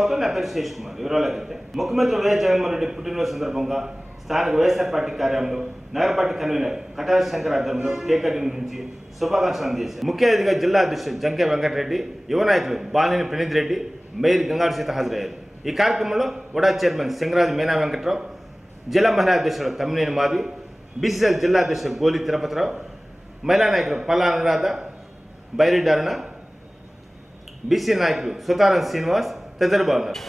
స్వాగతం. నా పేరు శేష్ కుమార్. వివరాలకైతే ముఖ్యమంత్రి వైఎస్ జగన్మోహన్ రెడ్డి పుట్టినరోజు సందర్భంగా స్థానిక వైఎస్ఆర్ పార్టీ కార్యాలయంలో నగర పార్టీ కన్వీనర్ కటారి శంకర్ ఆధ్వర్యంలో కేక్ కటింగ్ నుంచి శుభాకాంక్షలు అందజేశారు. ముఖ్య అతిథిగా జిల్లా అధ్యక్షుడు జంకే వెంకటరెడ్డి, యువ నాయకులు బాలినేని ప్రణీత్ రెడ్డి, మేయర్ గంగాడు సీత హాజరయ్యారు. ఈ కార్యక్రమంలో వడా చైర్మన్ సింగరాజు మీనా వెంకట్రావు, జిల్లా మహిళా అధ్యక్షుడు తమ్మినేని మాధవి, బీసీసీఎల్ జిల్లా అధ్యక్షుడు గోలి తిరుపతిరావు, మహిళా నాయకులు పల్లా అనురాధ, బైరెడ్డి అరుణ, బీసీ నాయకులు సుతారం శ్రీనివాస్ తదితరులు బాగున్నారు.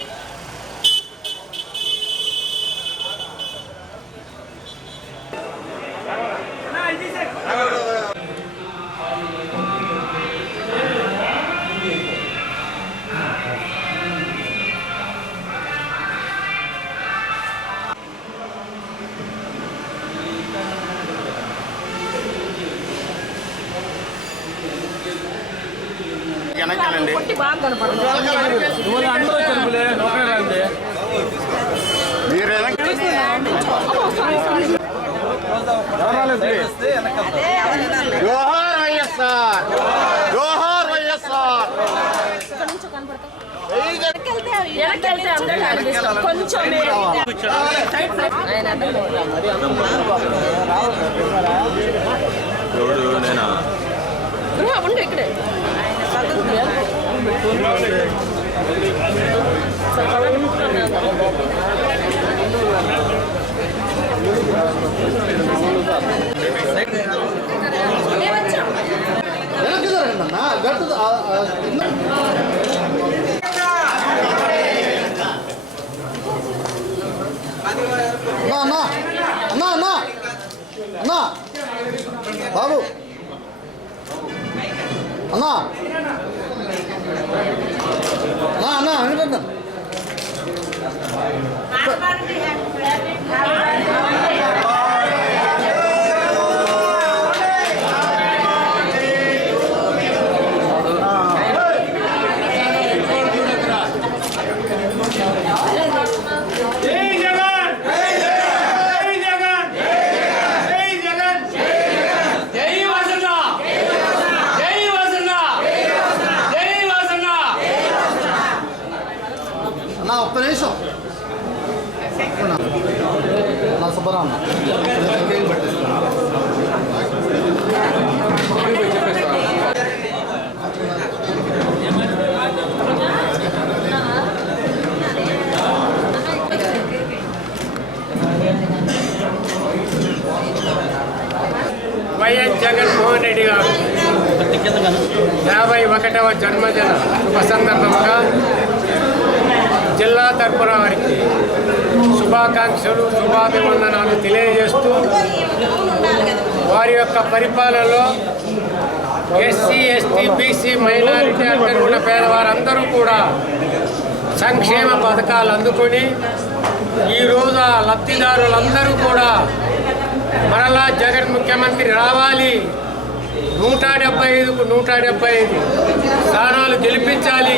ఇక్కడే బాబు అన్నా అన్నా అనుకుంటా ఒక్క నిమిషం నా సుబ్బరావు వైఎస్ జగన్మోహన్ రెడ్డి గారు 51వ జన్మదిన శుభ సందర్భంగా జిల్లా తరపున వారికి శుభాకాంక్షలు, శుభాభివందనాలు తెలియజేస్తూ వారి యొక్క పరిపాలనలో ఎస్సీ, ఎస్టీ, బీసీ, మైనారిటీ అంటూ పేదవారందరూ కూడా సంక్షేమ పథకాలు అందుకొని ఈరోజు ఆ లబ్ధిదారులందరూ కూడా మరలా జగన్ ముఖ్యమంత్రి రావాలి, 175కు 175 స్థానాలు గెలిపించాలి,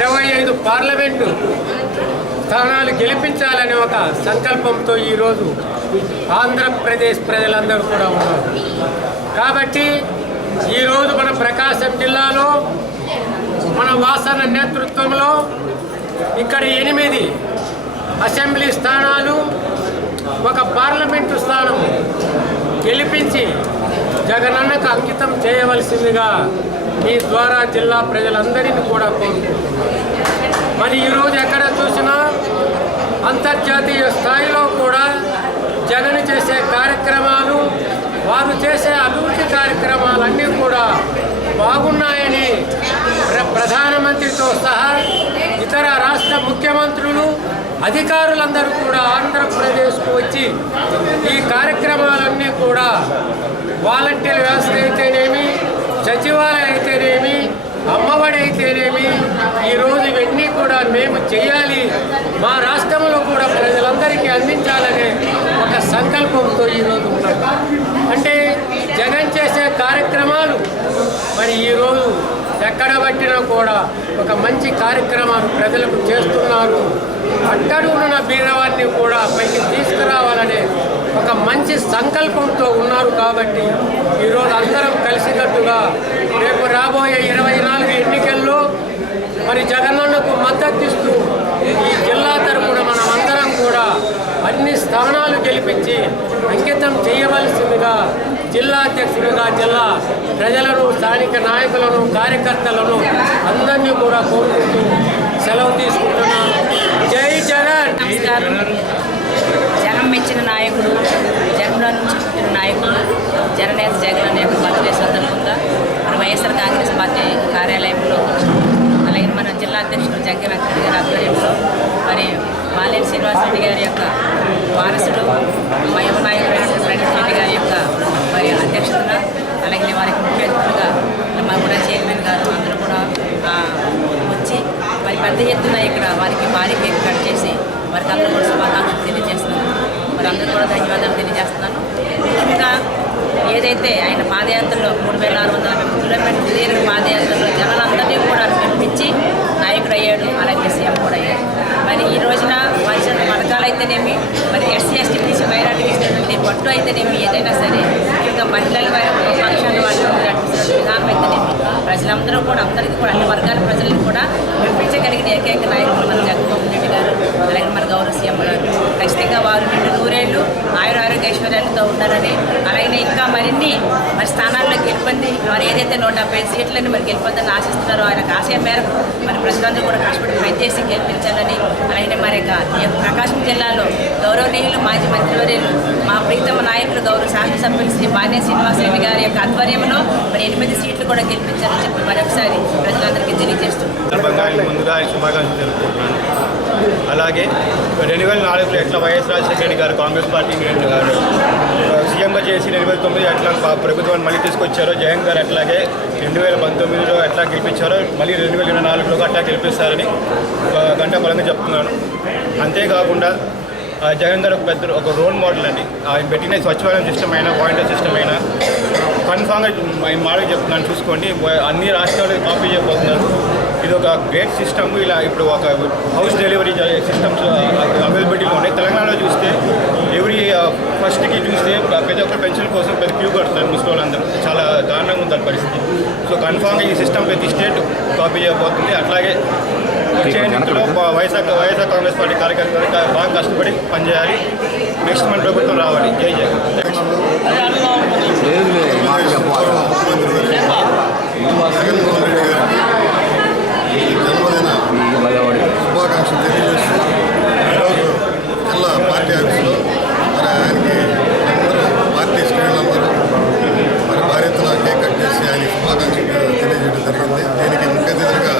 25 పార్లమెంటు స్థానాలు గెలిపించాలనే ఒక సంకల్పంతో ఈరోజు ఆంధ్రప్రదేశ్ ప్రజలందరూ కూడా ఉన్నారు. కాబట్టి ఈరోజు మన ప్రకాశం జిల్లాలో మన వాసన నేతృత్వంలో ఇక్కడ 8 అసెంబ్లీ స్థానాలు, ఒక పార్లమెంటు స్థానం గెలిపించి జగనన్నకు అంకితం చేయవలసిందిగా మీ ద్వారా జిల్లా ప్రజలందరినీ కూడా కోరుకుంటున్నాం. మరి ఈరోజు ఎక్కడ చూసినా అంతర్జాతీయ స్థాయిలో కూడా జగన్ చేసే కార్యక్రమాలు, వారు చేసే అభివృద్ధి కార్యక్రమాలన్నీ కూడా బాగున్నాయని ప్రధానమంత్రితో సహా ఇతర రాష్ట్ర ముఖ్యమంత్రులు, అధికారులందరూ కూడా ఆంధ్రప్రదేశ్కు వచ్చి ఈ కార్యక్రమాలన్నీ కూడా వాలంటీర్ వ్యవస్థ అయితేనేమి, సచివాలయం అయితేనేమి, అమ్మఒడి అయితేనేమి, ఈరోజు ఇవన్నీ కూడా మేము చేయాలి, మా రాష్ట్రంలో కూడా ప్రజలందరికీ అందించాలనే ఒక సంకల్పంతో ఈరోజు ఉన్నాం. అంటే జగన్ చేసే కార్యక్రమాలు మరి ఈరోజు ఎక్కడ పట్టినా కూడా ఒక మంచి కార్యక్రమాలు ప్రజలకు చేస్తున్నారు. అట్టడున్న బీదవారిని కూడా పైకి తీసుకురావాలనే ఒక మంచి సంకల్పంతో ఉన్నారు. కాబట్టి ఈరోజు అందరం కలిసికట్టుగా రేపు రాబోయే 24 ఎన్నికల్లో మరి జగనన్నకు మద్దతు ఇస్తూ స్థానాలు గెలిపించి అంకితం చేయవలసిందిగా జిల్లా అధ్యక్షుడిగా జిల్లా ప్రజలను, స్థానిక నాయకులను, కార్యకర్తలను అందరినీ కూడా కోరుకుంటూ సెలవు తీసుకుంటున్నాను. జై జగన్. నమస్కారం. జనం మెచ్చిన నాయకుడు, జనంలో నుంచి పుట్టిన నాయకుడు జననేత జగన్ అనే బర్త్డే సందర్భంగా మన వైఎస్ఆర్ కాంగ్రెస్ పార్టీ కార్యాలయంలో, అలాగే మన జిల్లా అధ్యక్షుడు జగ్గ వెంకట గారి ఆధ్వర్యంలో మరి బాలేని శ్రీనివాసరెడ్డి గారి యొక్క వారసుడు మా యువ నాయకుడైనటువంటి ప్రణీత్ రెడ్డి గారి యొక్క మరి అధ్యక్షతన, అలాగే వారికి ముఖ్య అతిథులుగా మా కూడా చైర్మన్ గారు అందరూ కూడా వచ్చి మరి పెద్ద ఎత్తున ఇక్కడ వారికి భారీ కేక్ కట్ చేసి వారికి అందరూ కూడా శుభాకాంక్షలు తెలియజేస్తున్నాను. మరి అందరూ కూడా ధన్యవాదాలు తెలియజేస్తున్నాను. ముఖ్యంగా ఏదైతే ఆయన పాదయాత్రలో 3650 కిలోమీటర్ల సుదీర్ఘ పాదయాత్రలో జనాలందరినీ కూడా పిలిపించి నాయకుడు అయ్యాడు, అలాగే సీఎం కూడా అయ్యాడు. మరి ఈ రోజున వారి పథకాలు అయితేనేమి, మరి ఎస్సీ ఎస్టీ బీసీ మైనార్టీకి ఇచ్చినటువంటి పట్టు అయితేనేమి, ఏదైనా సరే ముఖ్యంగా మహిళల పక్షాన్ని వాళ్ళు విధానం అయితేనేమి, ప్రజలందరూ కూడా అందరికీ కూడా అన్ని వర్గాల ప్రజలను కూడా మెప్పించగలిగిన ఏకైక నాయకులు మన జగన్మోహన్ రెడ్డి గారు, అలాగే మన గౌరవ సీఎం గారు. ఖచ్చితంగా వారు 100 ఆరోగ్య ఐశ్వర్యాలతో ఉన్నారని, అలాగే ఇంకా మరిన్ని మరి స్థానాల్లో గెలుపొంది మరి ఏదైతే 170 సీట్లని మరి గెలుపొందని ఆశిస్తున్నారో ఆయన ఆశయం మేరకు మరి ప్రజలందరూ కూడా కష్టపడి పనిచేసి గెలిపించాలని, అలాగే మరి ప్రకాశం జిల్లాలో గౌరవనీయులు మాజీ మంత్రివర్యులు మా ప్రీతమ నాయకులు గౌరవ శాసనసభ్యులు శ్రీ బాలేని శ్రీనివాసరెడ్డి గారి యొక్క ఆధ్వర్యంలో మరి 8 సీట్లు కూడా గెలిపించాలని చెప్పి మరొకసారి ప్రజలందరికీ తెలియజేస్తున్నాను. ముందుగా శుభాకాంక్షలు తెలుపుకుంటున్నాను. అలాగే 2004లో ఎట్లా వైఎస్ రాజశేఖర రెడ్డి గారు కాంగ్రెస్ పార్టీ సీఎంగా చేసి 2009 ఎట్లా ప్రభుత్వాన్ని మళ్ళీ తీసుకొచ్చారో, జగన్ గారు అట్లాగే 2019లో ఎట్లా గెలిపించారో మళ్ళీ 2024లో అట్లా గెలిపిస్తారని గంట బలంగా చెప్తున్నాను. అంతేకాకుండా జగన్ గారు ఒక రోల్ మోడల్ అండి. ఆయన పెట్టిన స్వచ్ఛమైన సిస్టమ్ అయినా, పాయింటర్ సిస్టమ్ అయినా కన్ఫామ్గా ఆయన మాటగా చెప్తున్నాను, చూసుకోండి. అన్ని రాష్ట్రాలు కాపీ చేయబోతున్నారు. ఇది ఒక గ్రేట్ సిస్టమ్. ఇలా ఇప్పుడు ఒక హౌస్ డెలివరీ సిస్టమ్స్ అవైలబిలిటీలో ఉన్నాయి. తెలంగాణలో చూస్తే ఎవ్రీ ఫస్ట్కి చూస్తే ప్రతి ఒక్క పెన్షన్ కోసం పెద్ద క్యూ కడుతున్నారు మున్సిపల్. చాలా దారుణంగా ఉంది పరిస్థితి. సో కన్ఫామ్గా ఈ సిస్టమ్ ప్రతి స్టేట్ కాపీ చేయబోతుంది. అట్లాగే వచ్చే ఎన్నికల్లో వైఎస్ఆర్ కాంగ్రెస్ పార్టీ కార్యకర్తలు బాగా కష్టపడి పనిచేయాలి. నెక్స్ట్ మన ప్రభుత్వం రావాలి. జై జగన్. జన్మదిన శుభాకాంక్షలు తెలియజేస్తూ ఈరోజు జిల్లా పార్టీ ఆఫీసులో మరి ఆయనకి అందరూ పార్టీ శ్రేణులందరూ మరి భారీ ఎత్తున కేక్ కట్ చేసి ఆయన శుభాకాంక్షలు తెలియజేయడం జరిగింది. దీనికి ముఖ్య అతిథులుగా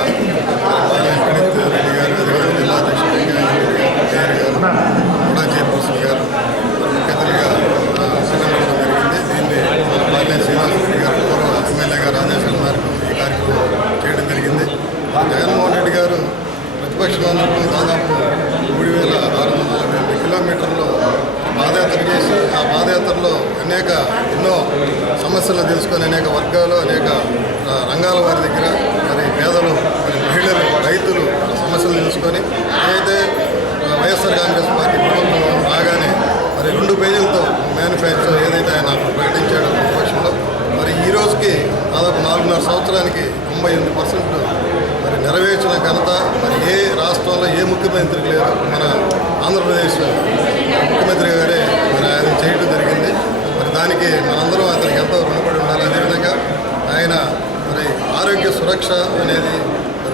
ప్రణీత్ రెడ్డి గారు, అదేవిధంగా జిల్లా అధ్యక్షుడు గారు, కూడా చైర్పర్సన్ గారు ముఖ్య అతిథులుగా సిద్ధపడడం జరిగింది. దీన్ని బాలేని శ్రీనివాసరెడ్డి గారు గౌరవ ఎమ్మెల్యే గారు ఆదేశాల మేరకు ఈ కార్యక్రమం చేయడం జరిగింది. జగన్మోహన్ రెడ్డి గారు ప్రతిపక్షంలో ఉన్నప్పుడు దాదాపు 3650 కిలోమీటర్లు పాదయాత్ర చేసి ఆ పాదయాత్రలో ఎన్నో సమస్యలను తెలుసుకొని అనేక వర్గాలు, అనేక రంగాల వారి దగ్గర మరి పేదలు, మరి మహిళలు, రైతులు సమస్యలు తెలుసుకొని ఏదైతే వైఎస్ఆర్ కాంగ్రెస్ పార్టీ ప్రభుత్వం రాగానే మరి 2 పేజీలతో మేనిఫెస్టో ఏదైతే ఆయన ప్రకటించాడో ప్రతిపక్షంలో, మరి ఈ రోజుకి దాదాపు 4.5 సంవత్సరానికి 98% మరి నెరవేర్చిన ఘనత మరి ఏ రాష్ట్రంలో ఏ ముఖ్యమంత్రికి లేదు. మన ఆంధ్రప్రదేశ్ ముఖ్యమంత్రి గారే మరి ఆయన చేయడం జరిగింది. మరి దానికి మనందరం అతనికి ఎంతో రుణపడి ఉండాలి. అదేవిధంగా ఆయన మరి ఆరోగ్య సురక్ష అనేది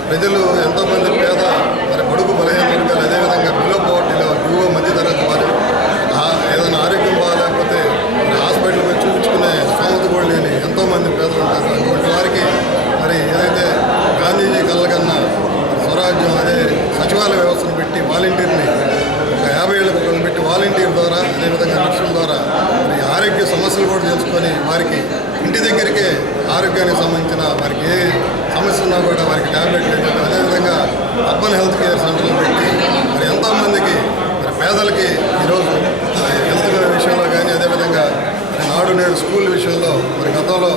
ప్రజలు ఎంతోమంది పేద మరి బడుగు బలహీన వర్గాలు, అదేవిధంగా బిలో పవర్టీలో యువ మధ్యతరగతి వారు ఏదైనా ఆరోగ్యం బాగాలేకపోతే హాస్పిటల్కి వచ్చి చూపించుకునే స్తోమత కూడా లేని ఎంతోమంది పేదలు ఉంటారు. అటువంటి వారికి మరి ఏదైతే గాంధీజీ కళ్ళకన్నా స్వరాజ్యం అదే సచివాలయ వ్యవస్థను పెట్టి వాలంటీర్ని ఒక 50 ఏళ్ళ ఒకరిని పెట్టి వాలంటీర్ ద్వారా, అదేవిధంగా నర్సుల ద్వారా మరి ఆరోగ్య సమస్యలు కూడా తెలుసుకొని వారికి ఇంటి దగ్గరికే ఆరోగ్యానికి సంబంధించిన వారికి ఏ సమస్య ఉన్నా కూడా వారికి ట్యాబ్లెట్లు ఇవ్వడం, అదేవిధంగా అర్బన్ హెల్త్ కేర్ సెంటర్లు పెట్టి మరి ఎంతోమందికి మరి పేదలకి ఈరోజు హెల్త్ విషయంలో కానీ, అదేవిధంగా నాడు నేడు స్కూల్ విషయంలో మరి గతంలో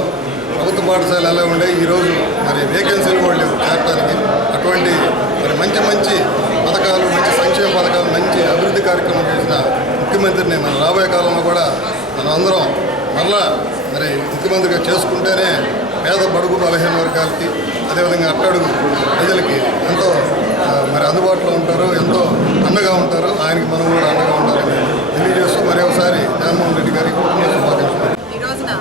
ప్రభుత్వ పాఠశాల ఎలా ఉండే ఈరోజు మరి వేకెన్సీలు కూడా లేవు చేరడానికి. అటువంటి మరి మంచి పథకాలు, మంచి సంక్షేమ పథకాలు, మంచి అభివృద్ధి కార్యక్రమం చేసిన ముఖ్యమంత్రిని మన రాబోయే కాలంలో కూడా మనం అందరం మరలా మరి ముఖ్యమంత్రిగా చేసుకుంటేనే పేద బడుగు బలహీన వర్గాలకి, అదేవిధంగా అట్టడుగు ప్రజలకి ఎంతో మరి అందుబాటులో ఉంటారు, ఎంతో అండగా ఉంటారు. ఆయనకి మనం కూడా అండగా ఉండాలని తెలియజేస్తూ మరొకసారి జగన్మోహన్ రెడ్డి గారికి పుట్టినరోజు శుభాకాంక్షలు. ఈ రోజున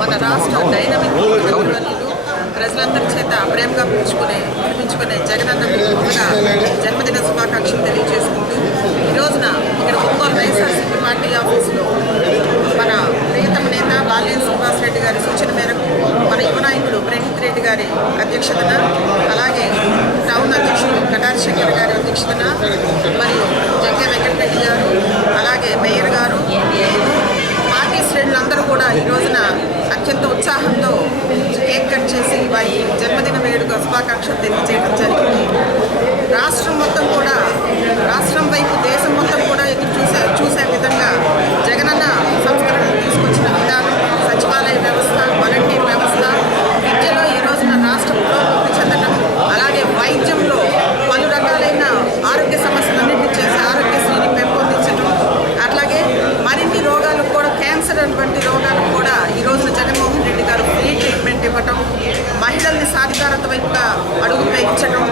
మన రాష్ట్ర డైనమిక్ ముఖ్యమంత్రులు ప్రజలందరి చేత ప్రేమగా పిలిపించుకునే జగనన్నకు ముందుగా జన్మదిన శుభాకాంక్షలు తెలియజేసుకుంటూ ఈ రోజున ఇక్కడ ఒంగోలు వైఎస్ఆర్సీపీ పార్టీ ఆఫీసులో మన ప్రియతమ నేత బాలినేని శ్రీనివాస్ రెడ్డి గారి సూచన మేరకు మన యువ నాయకుడు ప్రణీత్ రెడ్డి గారి అధ్యక్షతన, అలాగే టౌన్ అధ్యక్షుడు కటారి శంకర్ గారి అధ్యక్షతన, మరియు జంగే వెంకటరెడ్డి గారు, అలాగే మేయర్ గారు, పార్టీ శ్రేణులందరూ కూడా ఈ రోజున అత్యంత ఉత్సాహంతో కేక్ కట్ చేసి వారి జన్మదిన వేడుక శుభాకాంక్షలు తెలియజేయడం జరిగింది. రాష్ట్రం మొత్తం కూడా, రాష్ట్రం వైపు దేశం మొత్తం కూడా ఎదురు చూసే విధంగా జగనన్న సంస్కరణలు తీసుకొచ్చిన విధానం, సచివాలయ వ్యవస్థ, వాలంటీర్ వ్యవస్థ, విద్యలో ఈ రోజున రాష్ట్రం పురోగతి చెందడం, అలాగే వైద్యంలో పలు రకాలైన ఆరోగ్య సమస్యలన్నింటినీ చేసి ఆరోగ్యశ్రీని పెంపొందించడం, అట్లాగే మరిన్ని రోగాలకు కూడా క్యాన్సర్ వంటి రోగాలకు కూడా ఈ రోజున జగన్మోహన్ రెడ్డి గారు ఫ్రీ ట్రీట్మెంట్ ఇవ్వటం, మహిళల్ని సాధికారత వైపుగా అడుగులు వేయించడం,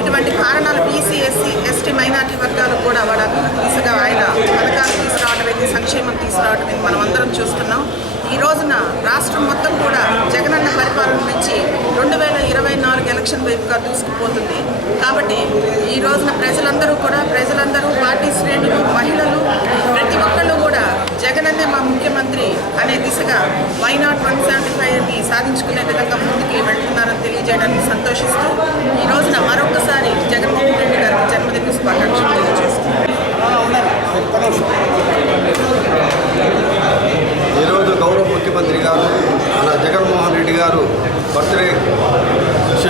ఇటువంటి కారణాలు బీసీ, ఎస్సీ, ఎస్టీ, మైనార్టీ వర్గాలకు కూడా వాళ్ళ దిశగా ఆయన పథకాలు తీసుకురావడం అయితే, సంక్షేమం తీసుకురావడం అయితే మనం అందరం చూస్తున్నాం. ఈ రోజున రాష్ట్రం మొత్తం కూడా జగనన్న పరిపాలన నుంచి 2024 ఎలక్షన్ వైపుగా దూసుకుపోతుంది. కాబట్టి ఈ రోజున ప్రజలందరూ పార్టీ శ్రేణులు, మహిళలు, ప్రతి ఒక్కళ్ళు కూడా జగనన్నే మా ముఖ్యమంత్రి అనే దిశగా వై నాట్ 175ని సాధించుకునే విధంగా ముందుకు వెళ్తున్నారని తెలియజేయడానికి సంతోషిస్తూ ఈ రోజున మరొకసారి జగన్మోహన్ రెడ్డి గారికి జన్మదిన శుభాకాంక్షలు తెలియజేస్తున్నాను. ఈరోజు గౌరవ ముఖ్యమంత్రి గారు మన జగన్మోహన్ రెడ్డి గారు బర్త్డే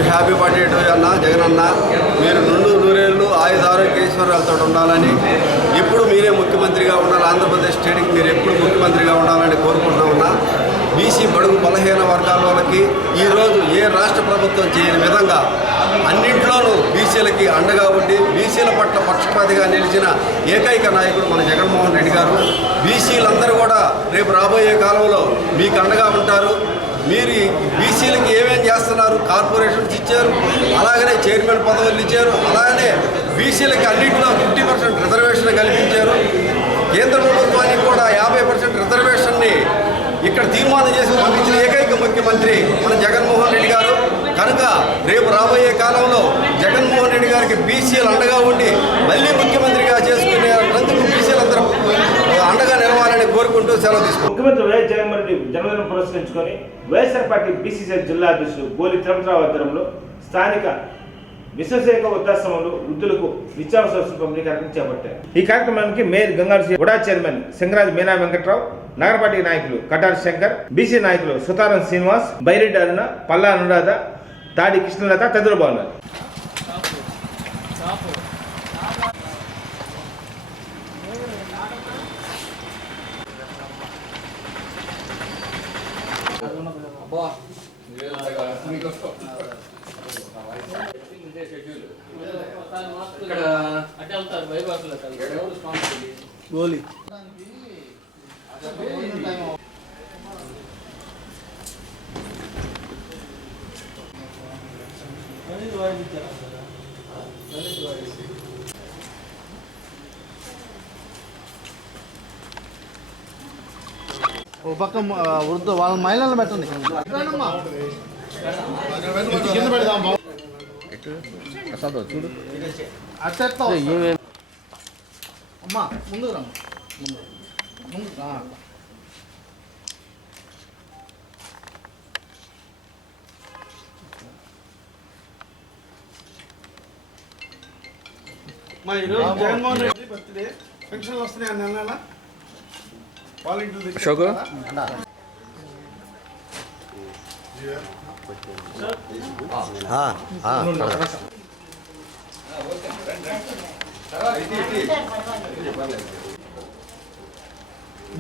హ్యాపీ బర్త్డే టు అన్న జగనన్న, మీరు నూరేళ్ళు ఆయుధారోగ్యేశ్వరాలతో ఉండాలని, ఎప్పుడు మీరే ముఖ్యమంత్రిగా ఉండాలి, ఆంధ్రప్రదేశ్ స్టేట్కి మీరు ఎప్పుడు ముఖ్యమంత్రిగా ఉండాలని కోరుకుంటా ఉన్నా. బీసీ బడుగు బలహీన వర్గాల వాళ్ళకి ఈరోజు ఏ రాష్ట్ర ప్రభుత్వం చేయని విధంగా అన్నింట్లోనూ బీసీలకి అండగా ఉండి బీసీల పట్ల పక్షపాతిగా నిలిచిన ఏకైక నాయకుడు మన జగన్మోహన్ రెడ్డి గారు. బీసీలందరూ కూడా రేపు రాబోయే కాలంలో మీకు అండగా ఉంటారు. మీరు బీసీలకి ఏమేం చేస్తున్నారు, కార్పొరేషన్స్ ఇచ్చారు, అలాగనే చైర్మన్ పదవులు ఇచ్చారు, అలాగనే బీసీలకి అన్నింటిలో 50% రిజర్వేషన్ కల్పించారు. కేంద్ర ప్రభుత్వానికి కూడా 50% రిజర్వేషన్ని ఇక్కడ తీర్మానం చేసి పంపించిన ఏకైక ముఖ్యమంత్రి మన జగన్మోహన్ రెడ్డి గారు. కనుక రేపు రాబోయే కాలంలో జగన్మోహన్ రెడ్డి గారికి బీసీలు అండగా ఉండి మళ్ళీ ముఖ్యమంత్రిగా చేసుకునేందుకు బీసీలందరూ అండగా నిలవాలని కోరుకుంటూ సెలవు తీసుకుంటాం. ముఖ్యమంత్రి వైఎస్ జగన్మోహన్ రెడ్డి జన్మదినం పురస్కరించుకొని వైఎస్ఆర్ పార్టీ బీసీసీ జిల్లా అధ్యక్షుడు గోలి తిరుమలరావు ఆధ్వర్యంలో స్థానిక విశ్వసేక వృద్ధాశ్రమంలో వృద్ధులకు నిత్యావసర వస్తువుల పంపిణీ కార్యక్రమం చేపట్టారు. ఈ కార్యక్రమానికి మేయర్ గంగారు గుడా చైర్మన్ సింగరాజు మీనా వెంకట్రావు, నగర పార్టీ నాయకులు కటారి శంకర్, బీసీ నాయకులు సుతారం శ్రీనివాస్, బైరెడ్డి అరుణ, పల్లా అనురాధ, తాడి కృష్ణలత తదితరులు బాగున్నారు. గోలి ఓ పక్క వృద్ధ వాళ్ళ మహిళలను పెట్టండి. చూడు అట్లా అమ్మా ముందు రమ్మ ముందు మా ఈరోజు జగన్మోహన్ రెడ్డి బర్త్డే పెన్షన్లు వస్తున్నాయి అన్న నెల వాలంటీర్లు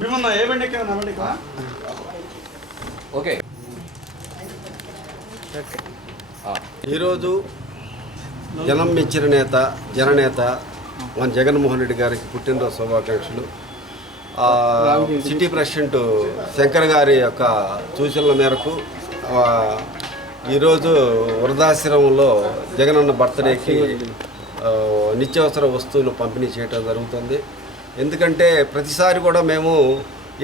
భీమన్న ఏ బండి ఎక్కా ఓకే. ఈరోజు జనం మెచ్చిన నేత జననేత మన జగన్మోహన్ రెడ్డి గారికి పుట్టినరోజు శుభాకాంక్షలు. సిటీ ప్రెసిడెంట్ శంకర్ గారి యొక్క సూచనల మేరకు ఈరోజు వృద్ధాశ్రమంలో జగనన్న బర్త్డేకి నిత్యావసర వస్తువులు పంపిణీ చేయడం జరుగుతుంది. ఎందుకంటే ప్రతిసారి కూడా మేము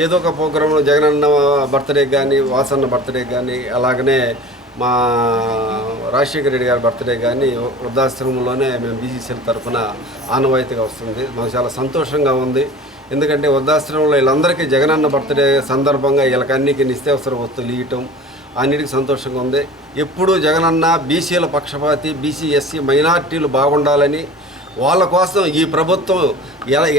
ఏదో ఒక ప్రోగ్రాంలో జగనన్న బర్త్డేకి కానీ వాసన్న బర్త్డేకి కానీ అలాగనే మా రాజశేఖర రెడ్డి గారి బర్త్డే కానీ వృద్ధాశ్రమంలోనే మేము బీసీసీఎల్ తరఫున ఆనవాయితీగా వస్తుంది. మాకు చాలా సంతోషంగా ఉంది. ఎందుకంటే వృద్ధాశ్రమంలో వీళ్ళందరికీ జగనన్న బర్త్డే సందర్భంగా వీళ్ళకి అన్నికి నిత్యావసర వస్తువులు ఇవ్వటం అన్నిటికీ సంతోషంగా ఉంది. ఎప్పుడూ జగనన్న బీసీల పక్షపాతి, బీసీ ఎస్సీ మైనార్టీలు బాగుండాలని వాళ్ళ కోసం ఈ ప్రభుత్వం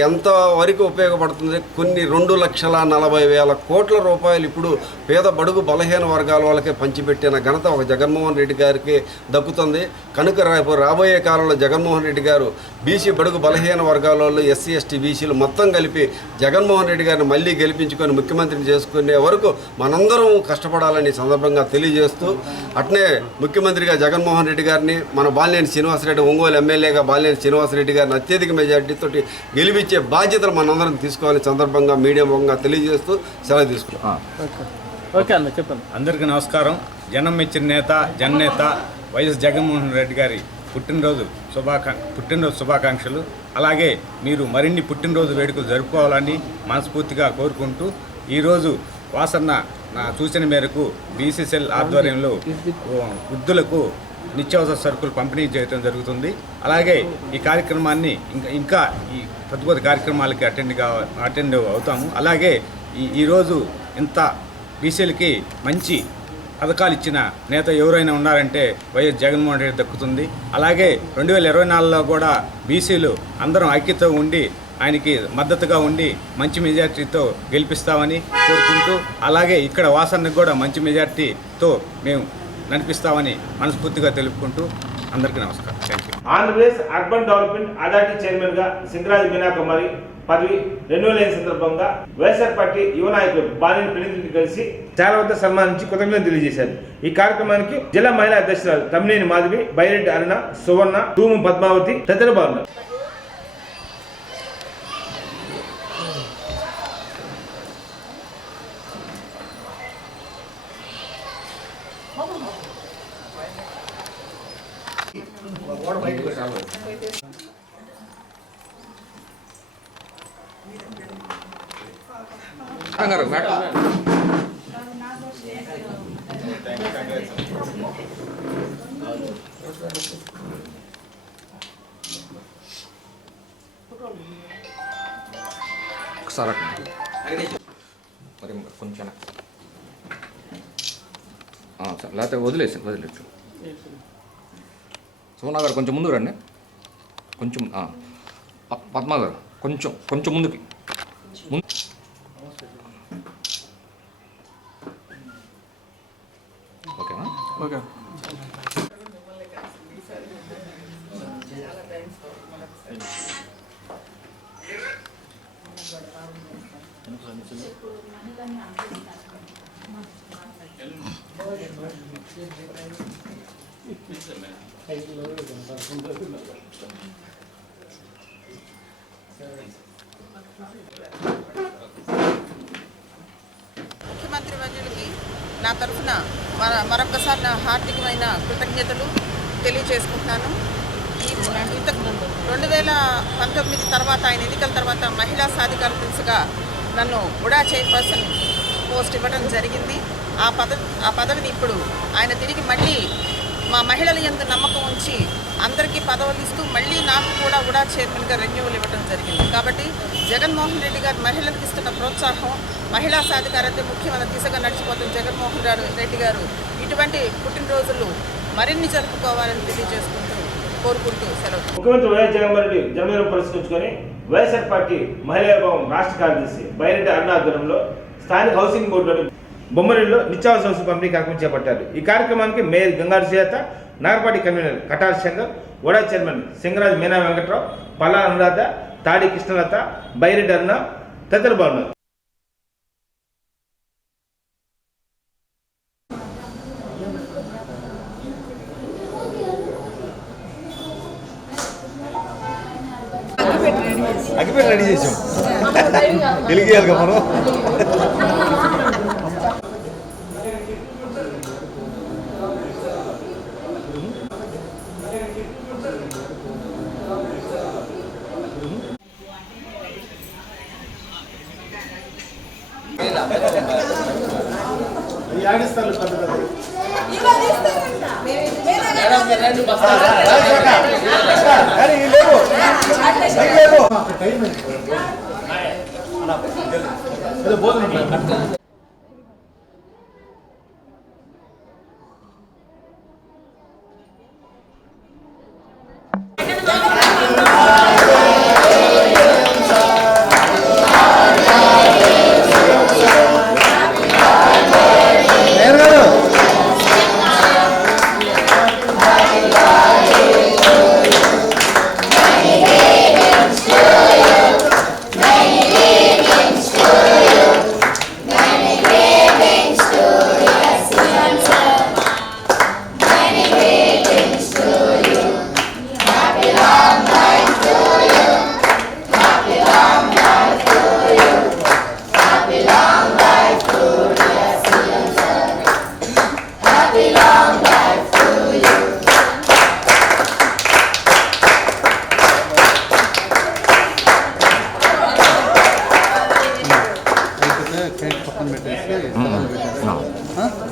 ఎంత వరకు ఉపయోగపడుతుంది. కొన్ని 2,40,000 కోట్ల రూపాయలు ఇప్పుడు పేద బడుగు బలహీన వర్గాల వాళ్ళకే పంచిపెట్టిన ఘనత ఒక జగన్మోహన్ రెడ్డి గారికి దక్కుతుంది. కనుక రాబోయే కాలంలో జగన్మోహన్ రెడ్డి గారు బీసీ బడుగు బలహీన వర్గాల వాళ్ళు, ఎస్సీ ఎస్టీ బీసీలు మొత్తం కలిపి జగన్మోహన్ రెడ్డి గారిని మళ్ళీ గెలిపించుకొని ముఖ్యమంత్రిని చేసుకునే వరకు మనందరం కష్టపడాలని సందర్భంగా తెలియజేస్తూ, అట్నే ముఖ్యమంత్రిగా జగన్మోహన్ రెడ్డి గారిని మన బాలినేని శ్రీనివాసరెడ్డి, ఒంగోలు ఎమ్మెల్యేగా బాలినేని శ్రీనివాసరెడ్డి గారిని అత్యధిక మెజార్టీతో గెలిపించే బాధ్యతలు మనందరం తీసుకోవాలని సందర్భంగా మీడియా ముఖంగా తెలియజేస్తూ సెలవు తీసుకుంటాం. ఓకే అన్న, చెప్పండి. అందరికీ నమస్కారం. జనం మెచ్చిన నేత, జననేత వైఎస్ జగన్మోహన్ రెడ్డి గారి పుట్టినరోజు శుభాకాంక్షలు. అలాగే మీరు మరిన్ని పుట్టినరోజు వేడుకలు జరుపుకోవాలని మనస్ఫూర్తిగా కోరుకుంటూ, ఈరోజు వాసన్న నా సూచన మేరకు బీసీసీఎల్ ఆధ్వర్యంలో వృద్ధులకు నిత్యావసర సరుకులు పంపిణీ చేయడం జరుగుతుంది. అలాగే ఈ కార్యక్రమాన్ని ఇంకా ఈ పెద్ద కార్యక్రమాలకి అటెండ్ అవుతాము. అలాగే ఈరోజు ఇంత బీసీలకి మంచి పథకాలు ఇచ్చిన నేత ఎవరైనా ఉన్నారంటే వైఎస్ జగన్మోహన్ రెడ్డి దక్కుతుంది. అలాగే 2024లో కూడా బీసీలు అందరం ఐక్యత ఉండి ఆయనకి మద్దతుగా ఉండి మంచి మెజార్టీతో గెలిపిస్తామని కోరుకుంటూ, అలాగే ఇక్కడ వాసన్నకు కూడా మంచి మెజార్టీతో మేము నడిపిస్తామని మనస్ఫూర్తిగా తెలుపుకుంటూ అందరికీ నమస్కారం. Thank you. Andhra Pradesh urban development authority చైర్మన్గా సింగరాజు మీనా కుమారి పదవి రెన్యువల్ అయిన సందర్భంగా వైఎస్ఆర్ పార్టీ యువ నాయకులు బాలినేని ప్రణీతిని కలిసి చాలా వద్ద సన్మానించి కృతజ్ఞతలు తెలియజేశారు. ఈ కార్యక్రమానికి జిల్లా మహిళా అధ్యక్షురాలు తమ్మినేని మాధవి, బైరెడ్డి అరుణ, సువర్ణ, తూము పద్మావతి తదితరులు పాల్గొన్నారు. ఒకసారి మరి కొంచెం లేకపోతే వదిలేచ్చు. సోనా గారు కొంచెం ముందు రండి. కొంచెం పద్మా గారు కొంచెం ముందుకి. ఓకేనా? ఓకే. ముఖ్యమంత్రి వర్యులకి నా తరఫున మరొకసారి నా హార్దికమైన కృతజ్ఞతలు తెలియజేసుకుంటున్నాను. ఈ 2019 తర్వాత ఆయన ఎన్నికల తర్వాత మహిళా సాధికారత దిశగా నన్ను ఉడా చైర్పర్సన్ పోస్ట్ ఇవ్వడం జరిగింది. ఆ పదవిని ఇప్పుడు ఆయన తిరిగి మళ్ళీ మా మహిళల యందు నమ్మకం ఉంచి అందరికీ పదవులు ఇస్తూ మళ్ళీ నాకు కూడా ఉడా చైర్మన్గా రెన్యూవల్ ఇవ్వడం జరిగింది. కాబట్టి జగన్మోహన్ రెడ్డి గారు మహిళలకు ఇస్తున్న ప్రోత్సాహం, మహిళా సాధికారత ముఖ్యమైన దిశగా నడిచిపోతున్న జగన్మోహన్ రెడ్డి గారు ఇటువంటి పుట్టినరోజులు మరిన్ని జరుపుకోవాలని తెలియజేసుకుంటూ కోరుకుంటూ సెలవు. ముఖ్యమంత్రి వైఎస్ జగన్మోహన్ రెడ్డి జన్మదినం పురస్కరించుకొని వైఎస్ఆర్ పార్టీ మహిళా విభాగం రాష్ట్ర కార్యదర్శి బైరెడ్డి అరుణ ఆధ్వర్యంలో స్థానిక హౌసింగ్ బోర్డులోని బొమ్మరిలో నిత్యావసర వస్తువుల పంపిణీ కార్యక్రమం చేపట్టారు. ఈ కార్యక్రమానికి మేయర్ గంగారు సుజాత, నగరపార్టీ కన్వీనర్ కటార్ శంకర్, వడా చైర్మన్ సింగరాజు మీనా వెంకట్రావు, పల్లా అనురాధ, తాడి కృష్ణలత, బైరెడ్డి అరుణ తదితరులు పాల్గొన్నారు. అగ్గిపెట్టి రెడీ చేసాం. వెలిగేయాలి మనం. బస్తాలు పెద్ద పెద్ద భోజనం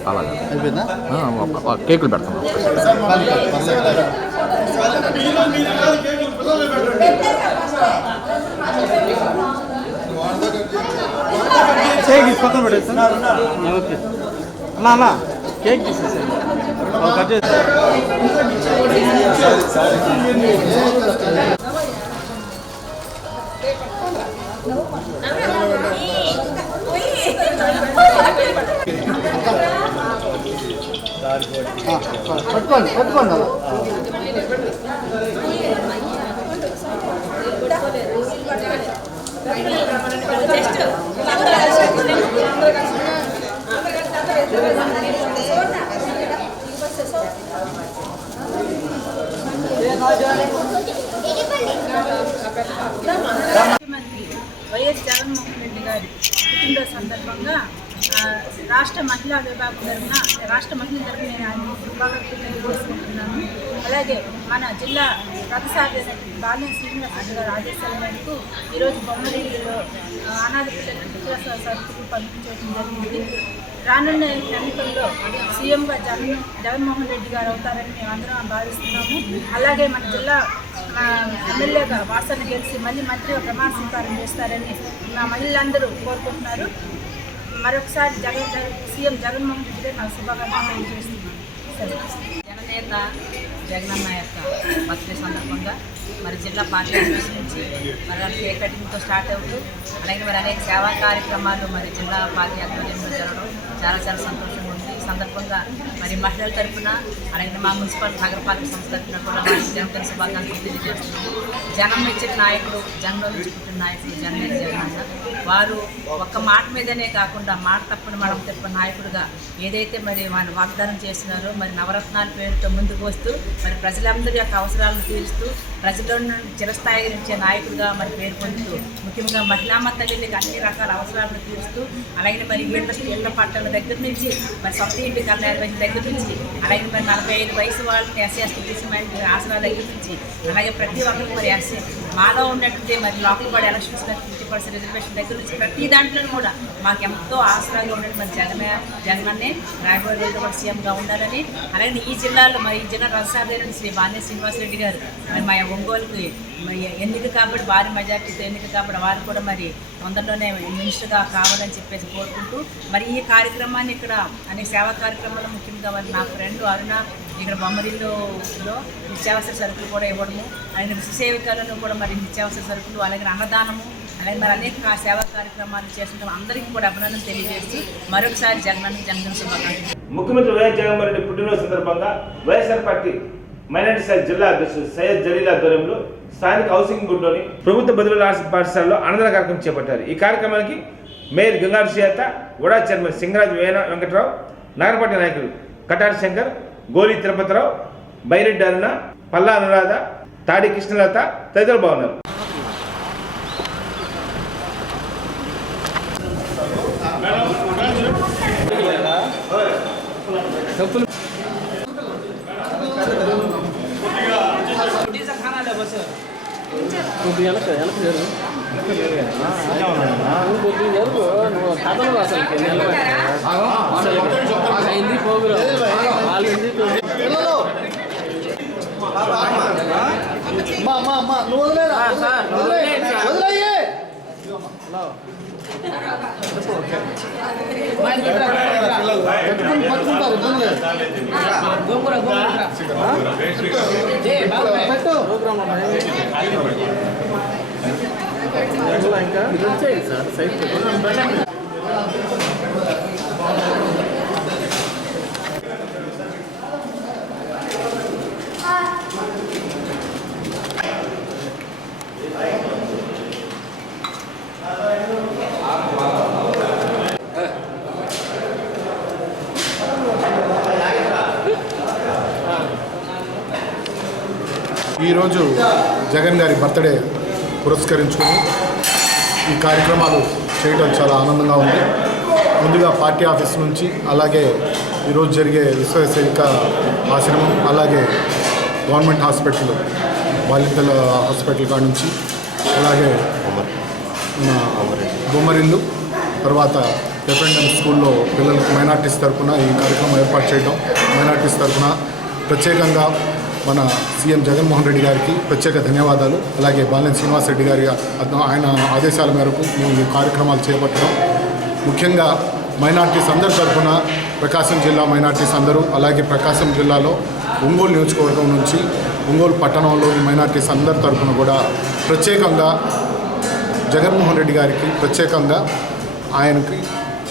అలాగే అయిపోయిందా? కేకులు పెడతాం. కేక్ పక్కన పెట్టేస్తా. ఓకే అన్నా అన్నా కేక్ తీసేసాను కట్ చేసి పట్టుకోండి పట్టుకోండి అలా వైఎస్ జగన్మోహన్ రెడ్డి గారి పుట్టినరోజు సందర్భంగా రాష్ట్ర మహిళా విభాగం తరఫున రాష్ట్ర మహిళల తరఫున నేను ఆయన శుభాకాంక్షలు తెలియజేసుకుంటున్నాను. అలాగే మన జిల్లా రథసారథి బాల్యం శ్రీనివాస గారి ఆదేశాల మేరకు ఈరోజు బొమ్మరిలో అనాథ పిల్లలకు నిత్యావసర సరుకులు పంపించడం జరిగింది. రానున్న ఎన్నికల్లో సీఎంగా జగన్మోహన్ రెడ్డి గారు అవుతారని మేము అందరం భావిస్తున్నాము. అలాగే మన జిల్లా ఎమ్మెల్యేగా వాసన గెలిచి మళ్ళీ మంత్రిగా ప్రమాణ స్వీకారం చేస్తారని మా మహిళలందరూ కోరుకుంటున్నారు. మరొకసారి సీఎం జగన్మోహన్ రెడ్డి గారు నాకు శుభాకాంక్షలు తెలియజేస్తున్నాను. జననేత జగనన్న యొక్క బర్త్డే సందర్భంగా మరి జిల్లా పార్టీ ఆఫీస్ నుంచి మరి కేక్ కటింగ్తో స్టార్ట్ అవుతూ అలాగే మరి అనేక సేవా కార్యక్రమాలు మరి జిల్లా పార్టీ ఆధ్వర్యంలో జరగడం చాలా చాలా సంతోషంగా ఉంది. ఈ సందర్భంగా మరి మహిళల తరఫున అలాగే మా మున్సిపల్ నగరపాలక సంస్థ తరఫున కూడా మరి జనతన శుభాకాంక్షలు తెలియజేస్తున్నాము. జనం మెచ్చిన నాయకుడు, జనంలో నుంచి పుట్టిన నాయకుడు జననేత జగనన్న. వారు ఒక్క మాట మీదనే కాకుండా మాట తప్పని మనం తప్ప నాయకుడుగా ఏదైతే మరి మన వాగ్దానం చేస్తున్నారో మరి నవరత్నాల పేరుతో ముందుకు వస్తూ మరి ప్రజలందరి యొక్క అవసరాలను తీరుస్తూ ప్రజల్లో నుండి చిరస్థాయిగా నిలిచే నాయకుడిగా మరి పేరు పొందుతూ ముఖ్యంగా మహిళా తల్లికి అన్ని రకాల అవసరాలను తీరుస్తూ అలాగే మరి ఇళ్ల పట్టాల దగ్గర నుంచి మరి సొంత ఇంటి కళ నిర్వహించిన దగ్గర నుంచి అలాగే మరి 45 వయసు వాళ్ళని ఎస్సీ ఎస్టీ ఆసరా దగ్గర నుంచి అలాగే ప్రతి ఒక్కరికి మరి ఎస్సీ మాలో ఉన్నటువంటి మరి లోకల్ బాడీ ఎలక్షన్స్ 50% రిజర్వేషన్ దగ్గర నుంచి ప్రతి దాంట్లో కూడా మాకు ఎంతో ఆసరాగా ఉండడం మరి జగనన్నే రాయబోయే రోజుల్లో కూడా సీఎంగా ఉండాలని అలాగే ఈ జిల్లాలో మరి ఈ జిల్లా రథసారథి శ్రీ బాల్య శ్రీనివాసరెడ్డి గారు మరి మా ఒంగోలుకి ఎన్నిక కాబట్టి భారీ మెజార్టీతో ఎన్నిక కాబట్టి వారు కూడా మరి తొందరలోనే మినిస్టర్గా కావాలని చెప్పేసి కోరుకుంటూ మరి ఈ కార్యక్రమాన్ని ఇక్కడ అనేక సేవా కార్యక్రమాలు ముఖ్యంగా మరి నా ఫ్రెండ్ అరుణ ఇక్కడ బొమ్మరిలో నిత్యావసర సరుకులు కూడా ఇవ్వడము అలాగే విశేషికాలను కూడా మరి నిత్యావసర సరుకులు అలాగే అన్నదానము అలాగే మరి అనేక సేవా కార్యక్రమాలు చేస్తుంటాం. అందరికీ కూడా అభినందన తెలియజేస్తూ మరొకసారి జగనన్న శుభాకాంక్షలు. ముఖ్యమంత్రి వైఎస్ జగన్మోహన్ రెడ్డి పుట్టినరోజు సందర్భంగా వైఎస్ఆర్ పార్టీ మైనార్టీ సెల్ జిల్లా అధ్యక్షుడు సయ్యద్ జలీల్ ఆధ్వర్యంలో స్థానిక హౌసింగ్ బోర్డులోని ప్రభుత్వ బదిలీ పాఠశాలలో అన్నదాన కార్యక్రమం చేపట్టారు. ఈ కార్యక్రమానికి mayor Gangaru Sujatha, UDA chairman Singaraju Venkatarao, నగరపార్టీ నాయకులు కటారి శంకర్, గోలి తిరుపతిరావు, బైరెడ్డి అరుణ, పల్లా అనురాధ, తాడి కృష్ణలత తదితరులు బాగున్నారు. కొద్దిగా వెనక జరుగు కొద్దిగా జరుగు నువ్వు కథలు అసలు అయింది పోగురు వాళ్ళింది నువ్వు వదిలేరా వదిలేయే పట్టుకుంటారు ఇబ్బంది లేదు ఇంకా వచ్చేది సార్ సైడ్ ఈరోజు జగన్ గారి బర్త్డే పురస్కరించుకుని ఈ కార్యక్రమాలు చేయడం చాలా ఆనందంగా ఉంది. ముందుగా పార్టీ ఆఫీస్ నుంచి, అలాగే ఈరోజు జరిగే విశ్వసేవిక ఆశ్రమం, అలాగే గవర్నమెంట్ హాస్పిటల్ బాలింతల హాస్పిటల్ కాడ నుంచి, అలాగే బొమ్మరిల్లు, తర్వాత డిపెండెంట్ స్కూల్లో పిల్లలకు మైనార్టీస్ తరఫున ఈ కార్యక్రమం ఏర్పాటు చేయడం, మైనార్టీస్ తరఫున ప్రత్యేకంగా మన సీఎం జగన్మోహన్ రెడ్డి గారికి ప్రత్యేక ధన్యవాదాలు. అలాగే బాలినేని శ్రీనివాసరెడ్డి గారి ఆయన ఆదేశాల మేరకు మేము ఈ కార్యక్రమాలు చేపట్టడం, ముఖ్యంగా మైనార్టీస్ అందరి తరఫున ప్రకాశం జిల్లా మైనార్టీస్ అందరూ, అలాగే ప్రకాశం జిల్లాలో ఒంగోలు నియోజకవర్గం నుంచి ఒంగోలు పట్టణంలోని మైనార్టీస్ అందరి తరఫున కూడా ప్రత్యేకంగా జగన్మోహన్ రెడ్డి గారికి ప్రత్యేకంగా ఆయనకి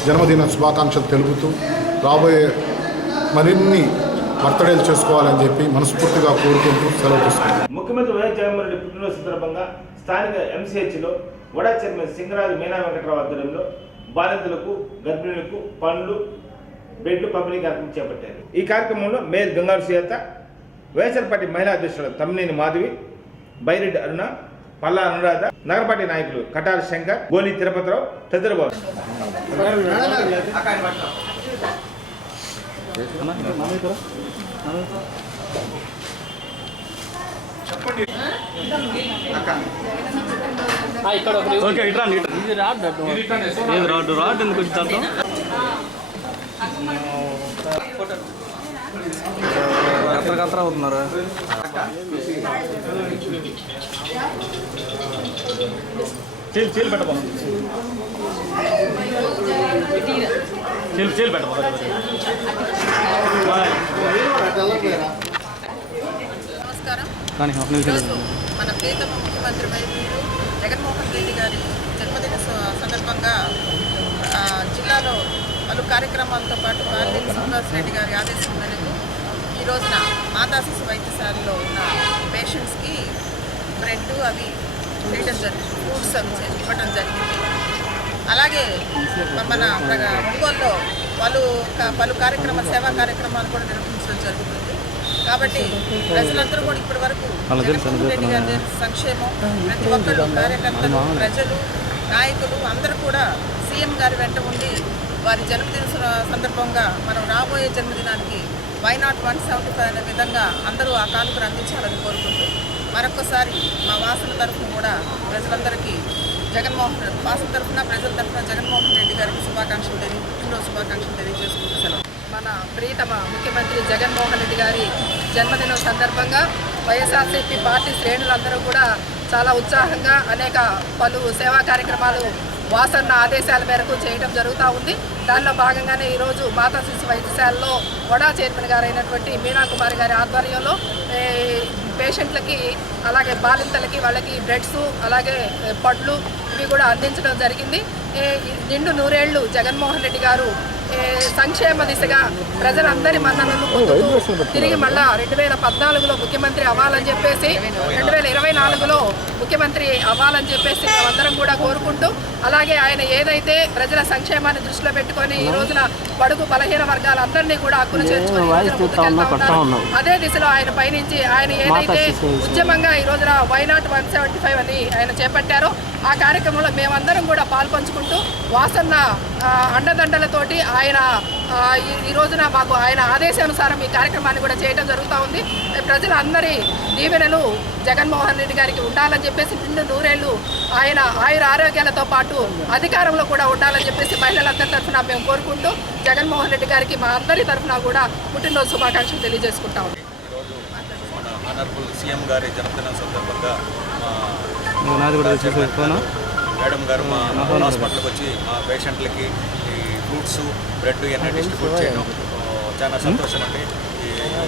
జన్మదిన శుభాకాంక్షలు తెలుపుతూ రాబోయే మరిన్ని బర్త్డేలు చేసుకోవాలని చెప్పి మనస్ఫూర్తిగా కోరుకుంటూ సెలవు తీసుకున్నాం. ముఖ్యమంత్రి వైఎస్ జగన్మోహన్ రెడ్డి పుట్టినరోజు సందర్భంగా స్థానిక ఎంసీహెచ్లో వడా చైర్మన్ సింగరాజు మీనా వెంకటరావు ఆధ్వర్యంలో బాలింతలకు, గర్భిణులకు పండ్లు, బెడ్లు పంపిణీ కార్యక్రమం చేపట్టారు. ఈ కార్యక్రమంలో మేయర్ గంగారు సీత, వైఎస్ఆర్ పార్టీ మహిళా అధ్యక్షుడు తమ్మినేని మాధవి, బైరెడ్డి అరుణ, పల్లా అనురాధ, నగరపార్టీ నాయకులు కటారి శంకర్, గోలి తిరుపతిరావు తదితరులు రాడ్ ఎందుకు వచ్చి కత్తర అవుతున్నారా? చీల్ పెట్టబో చీల్ పెట్టబో నమస్కారం. ఈరోజు మన ప్రియతమ ముఖ్యమంత్రి వైద్యులు జగన్మోహన్ రెడ్డి గారి జన్మదిన సందర్భంగా జిల్లాలో పలు కార్యక్రమాలతో పాటు బాలినేని శ్రీనివాసరెడ్డి గారి ఆదేశం మేరకు ఈ రోజున మాతా శిశు వైద్యశాలలో ఉన్న పేషెంట్స్కి బ్రెడ్ అవి వేయడం జరిగింది, ఫ్రూట్స్ అవి ఇవ్వడం జరిగింది. అలాగే మన ఒంగోలులో పలు సేవా కార్యక్రమాలు కూడా నిర్వహించడం జరుగుతుంది. కాబట్టి ప్రజలందరూ కూడా ఇప్పటి వరకు జగన్మోహన్ రెడ్డి గారి సంక్షేమం, ప్రతి ఒక్కరు కార్యకర్తలు, ప్రజలు, నాయకులు అందరూ కూడా సీఎం గారి వెంట ఉండి వారి జన్మదిన సందర్భంగా మనం రాబోయే జన్మదినానికి వై నాట్ 175 అనే విధంగా అందరూ ఆ కానుకను అందించాలని కోరుకుంటూ మరొకసారి మా వాసుల తరఫున కూడా ప్రజలందరికీ వాసుల తరఫున ప్రజల తరఫున జగన్మోహన్ రెడ్డి గారికి పుట్టినరోజు శుభాకాంక్షలు తెలియజేసుకుంటూ సెలవు. మన ప్రియతమ ముఖ్యమంత్రి జగన్మోహన్ రెడ్డి గారి జన్మదినం సందర్భంగా వైఎస్ఆర్సీపీ పార్టీ శ్రేణులందరూ కూడా చాలా ఉత్సాహంగా అనేక పలు సేవా కార్యక్రమాలు వాసన్న ఆదేశాల మేరకు చేయడం జరుగుతూ ఉంది. దానిలో భాగంగానే ఈరోజు మాతా శిశు వైద్యశాలలో వడా చైర్మన్ గారు అయినటువంటి మీనా కుమారి గారి ఆధ్వర్యంలో పేషెంట్లకి, అలాగే బాలింతలకి వాళ్ళకి బ్రెడ్స్, అలాగే పండ్లు ఇవి కూడా అందించడం జరిగింది. నిండు నూరేళ్లు జగన్మోహన్ రెడ్డి గారు సంక్షేమ దిశగా ప్రజలందరి మన్ననలు పొందుతూ తిరిగి మళ్ళా 2014లో ముఖ్యమంత్రి అవ్వాలని చెప్పేసి, 2024లో ముఖ్యమంత్రి అవ్వాలని చెప్పేసి మేమందరం కూడా కోరుకుంటూ, అలాగే ఆయన ఏదైతే ప్రజల సంక్షేమాన్ని దృష్టిలో పెట్టుకొని ఈ రోజున బడుగు బలహీన వర్గాలందరినీ కూడా హక్కును చేర్చుకొని అదే దిశలో ఆయన పయనించి ఆయన ఏదైతే ఉద్యమంగా ఈ రోజున వై నాట్ 175 అని ఆయన చేపట్టారో ఆ కార్యక్రమంలో మేమందరం కూడా పాల్పంచుకుంటూ వాసన్న అండదండలతోటి ఆయన ఈ రోజున మాకు ఆయన ఆదేశానుసారం ఈ కార్యక్రమాన్ని కూడా చేయడం జరుగుతూ ఉంది. ప్రజలందరి దీవెనలు జగన్మోహన్ రెడ్డి గారికి ఉండాలని చెప్పేసి నిండు నూరేళ్లు ఆయన ఆయుర ఆరోగ్యాలతో పాటు అధికారంలో కూడా ఉండాలని చెప్పేసి మహిళలందరి తరఫున మేము కోరుకుంటూ జగన్మోహన్ రెడ్డి గారికి మా అందరి తరఫున కూడా పుట్టినరోజు శుభాకాంక్షలు తెలియజేసుకుంటా ఉన్నాం. మన ఆనరబుల్ సీఎం గారి జన్మదినం సందర్భంగా మేడం గారు మా హాస్పిటల్కి వచ్చి మా పేషెంట్లకి ఈ ఫ్రూట్స్ బ్రెడ్ ఇవన్నీ డిస్ట్రిబ్యూట్ చేయడం చాలా సంతోషం అండి.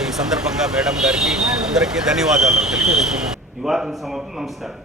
ఈ సందర్భంగా మేడం గారికి అందరికీ ధన్యవాదాలు తెలియజేస్తున్నాను. యువతను సమర్పణ. నమస్కారం.